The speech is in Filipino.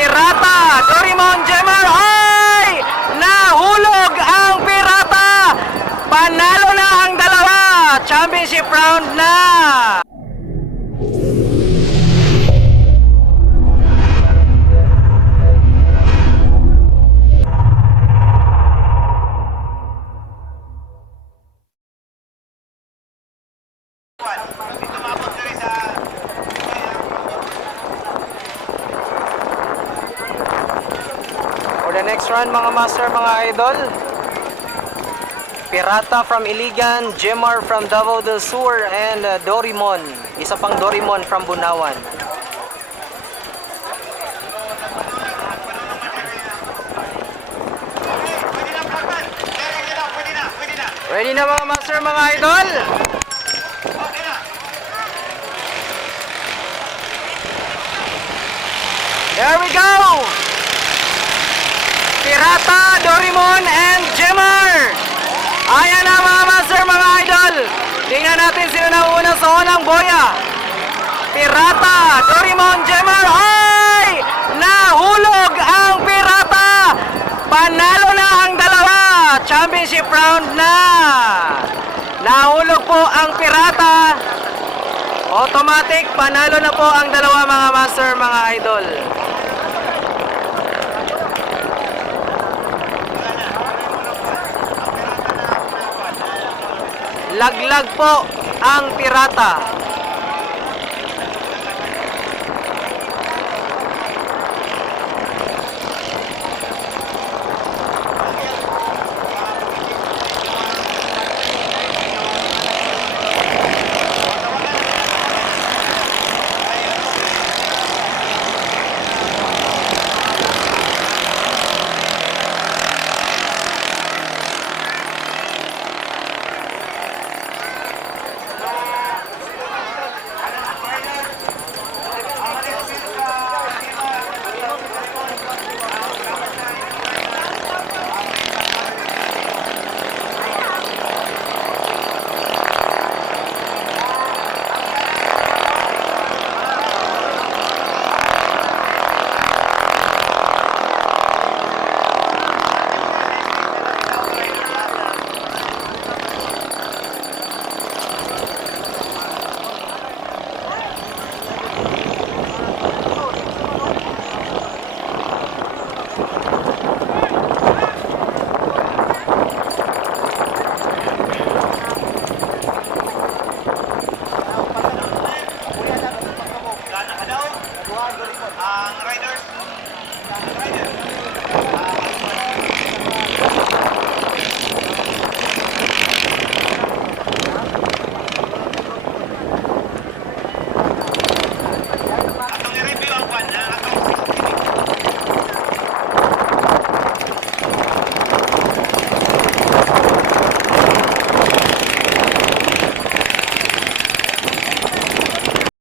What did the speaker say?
Pirata, Dorimon Gemar, ay! Nahulog ang Pirata! Panalo na ang dalawa! Championship round na! For the next round mga master, mga idol. Pirata from Iligan, Jemar from Davao del Sur, and uh, Dorimon. Isa pang Dorimon from Bunawan. Ready na mga master, mga idol? There we go! Pirata, Dorimon, and Jemar! Ayan na mga master, mga idol! Tingnan natin sino na una sa unang boya. Pirata, Dorimon, Jemar, ay! Nahulog ang Pirata! Panalo na ang dalawa! Championship round na! Nahulog po ang Pirata! Automatic, panalo na po ang dalawa mga master, mga idol. Laglag po ang pirata.